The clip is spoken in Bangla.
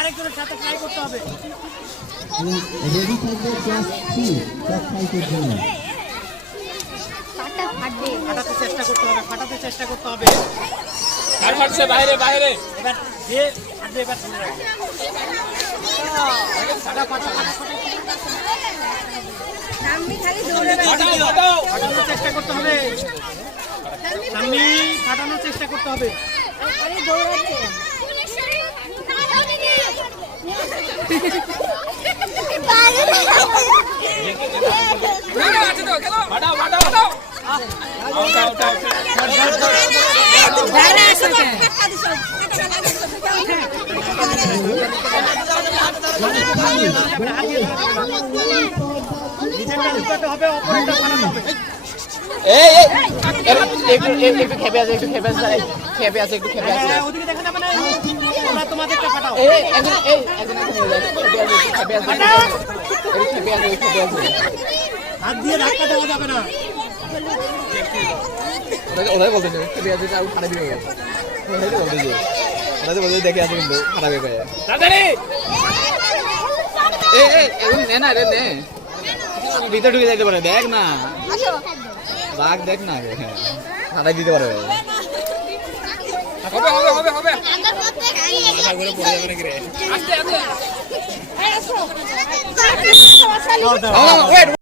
আরেকজনের সাথে ট্রাই করতে হবে। ফাটাতে চেষ্টা করতে হবে, ফাটাতে চেষ্টা করতে হবে। বাইরে বাইরে এবার যে এবার ধরে রাখবে। ফাটানোর চেষ্টা করতে হবে, সামনে ফাটানোর চেষ্টা করতে হবে। একটু খেপে আছে, একটু খেপে আছে, খেপে আছে, একটু খেপে আছে। ওদিকে দেখা যাবে না, তোমাদেরটা ফাটাও। হাত দিয়ে ধাক্কা দেওয়া যাবে না। ওরাই বলতেছে খেপে আছে, আর ফাটা দিবে গেছে। ওরাই তো বলতেছে, ওরা তো বলতে দেখে আছে কিন্তু ফাটাবে কয়ে। নে না রে নে, ভিতরে ঢুকে যাইতে পারে, দেখ না রাগ, দেখ না ফাটাই দিতে পারে। হবে হবে হবে হবে মাথা ঘুরে পড়ে যাবে নাকি রে। আস্তে আস্তে